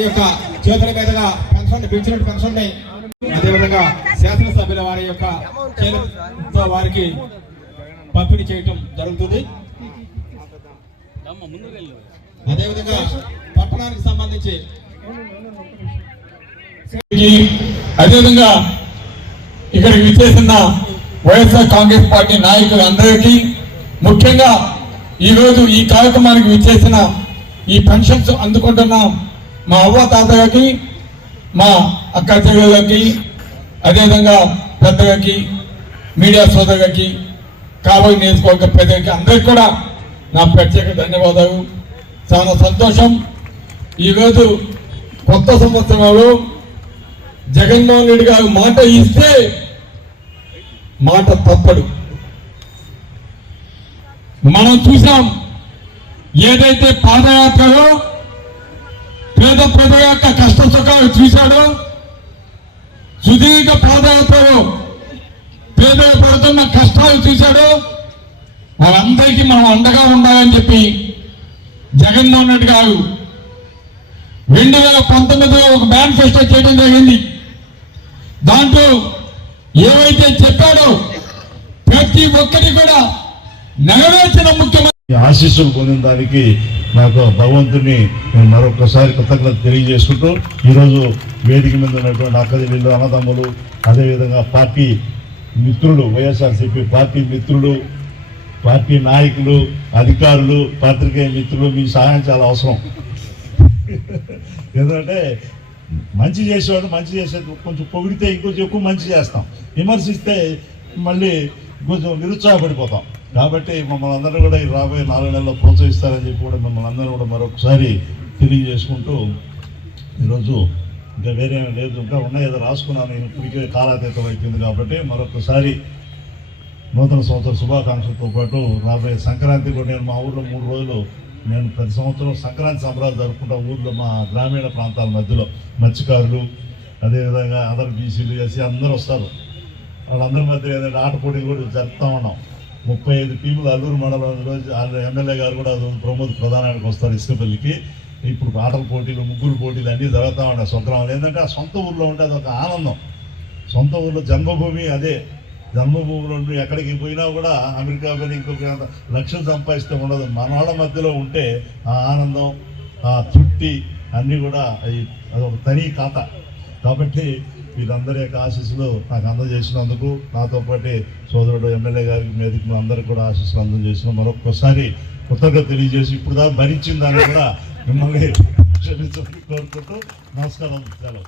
యొక్క చేతుల మీదుగా పెన్షన్ పెంచినట్టు పెన్షన్ అదేవిధంగా శాసనసభ్యుల వారి యొక్క చేతులతో వారికి పంపిణీ చేయటం జరుగుతుంది. అదేవిధంగా పట్టణానికి సంబంధించి అదేవిధంగా ఇక్కడికి విచ్చేసిన వైఎస్ఆర్ కాంగ్రెస్ పార్టీ నాయకులందరికీ, ముఖ్యంగా ఈరోజు ఈ కార్యక్రమానికి విచ్చేసిన ఈ పెన్షన్స్ అందుకుంటున్న మా అవ్వ తాతగారికి, మా అక్క చెల్లెలకి, అదేవిధంగా పెద్దగారికి, మీడియా సోదరులకి, కాబోయే నియోజకవర్గ ప్రజలకి అందరికీ కూడా నా ప్రత్యేక ధన్యవాదాలు. చాలా సంతోషం. ఈరోజు కొత్త సంవత్సరంలో జగన్మోహన్ రెడ్డి గారు మాట ఇస్తే మాట తప్పడు. మనం చూసాం, ఏదైతే పాదయాత్రలో పేద ప్రజల యొక్క కష్ట సుఖాలు చూశాడో, సుదీర్ఘ పాదయాత్రలో పేదలు పడుతున్న కష్టాలు చూశాడో, వాళ్ళందరికీ మనం అండగా ఉండాలని చెప్పి జగన్మోహన్ రెడ్డి గారు 2019లో ఒక మేనిఫెస్టో చేయడం జరిగింది. దాంట్లో ఏవైతే చెప్పాడో ప్రతి ఒక్కటి కూడా నెరవేర్చిన ముఖ్యమంత్రి ఆశీస్సులు పొందిన దానికి నాకు భగవంతుని నేను మరొకసారి కృతజ్ఞత తెలియజేసుకుంటూ, ఈరోజు వేదిక మీద ఉన్నటువంటి అక్కదిల్లు అన్నదమ్ములు, అదేవిధంగా పార్టీ మిత్రులు, వైఎస్ఆర్సీపీ పార్టీ మిత్రులు, పార్టీ నాయకులు, అధికారులు, పాత్రికేయ మిత్రులు, మీ సహాయం చాలా అవసరం. ఎందుకంటే మంచి చేసేవాడు మంచి చేసేది కొంచెం పొగిడితే ఇంకొంచెం ఎక్కువ మంచి చేస్తాం, విమర్శిస్తే మళ్ళీ కొంచెం నిరుత్సాహపడిపోతాం. కాబట్టి మమ్మల్ని అందరూ కూడా ఈ రాబోయే 4 నెలల్లో ప్రోత్సహిస్తారని చెప్పి కూడా మిమ్మల్ని అందరూ కూడా మరొకసారి తెలియజేసుకుంటూ, ఈరోజు ఇంకా వేరే లేదు, ఇంకా ఉన్నాయి ఏదో రాసుకున్నాను, నేను ఇప్పటికే కాలాతీతం అయిపోయింది. కాబట్టి మరొకసారి నూతన సంవత్సర శుభాకాంక్షలతో పాటు రాబోయే సంక్రాంతి కూడా నేను మా ఊళ్ళో 3 రోజులు నేను ప్రతి సంవత్సరం సంక్రాంతి సంబరాలు జరుపుకుంటా. ఊళ్ళో మా గ్రామీణ ప్రాంతాల మధ్యలో మత్స్యకారులు, అదేవిధంగా అదర్ బీసీలు, ఎస్సీ అందరూ వస్తారు. వాళ్ళందరి మధ్య ఏదైనా ఆట పోటీలు కూడా జరుపుతూ ఉన్నాం. 35 టీములు అల్లూరు మండలం రోజు ఎమ్మెల్యే గారు కూడా ప్రమోద్ ప్రధానానికి వస్తారు ఇసుకపల్లికి. ఇప్పుడు ఆటల పోటీలు, ముగ్గురు పోటీలు అన్నీ జరుగుతూ ఉంటాయి స్వగ్రామాలు. ఏంటంటే ఆ సొంత ఊర్లో ఉంటే అదొక ఆనందం. సొంత ఊర్లో జన్మభూమి అదే. జన్మభూమిలో ఎక్కడికి పోయినా కూడా అమెరికా పోయినా ఇంకొక లక్షలు సంపాదిస్తే ఉండదు. మన వాళ్ళ మధ్యలో ఉంటే ఆ ఆనందం, ఆ తృప్తి అన్నీ కూడా అదొక తని ఖాతా. కాబట్టి వీళ్ళందరి యొక్క ఆశీస్సులు నాకు అందజేసినందుకు, నాతో పాటు సోదరుడు ఎమ్మెల్యే గారికి మీదకి అందరికీ కూడా ఆశీస్సులు అందజేసిన మరొకసారి కృతజ్ఞత తెలియజేసి, ఇప్పుడు దాకా భరించిన దాన్ని కూడా మిమ్మల్ని క్షమించమని కోరుకుంటూ నమస్కారం. సెలవు.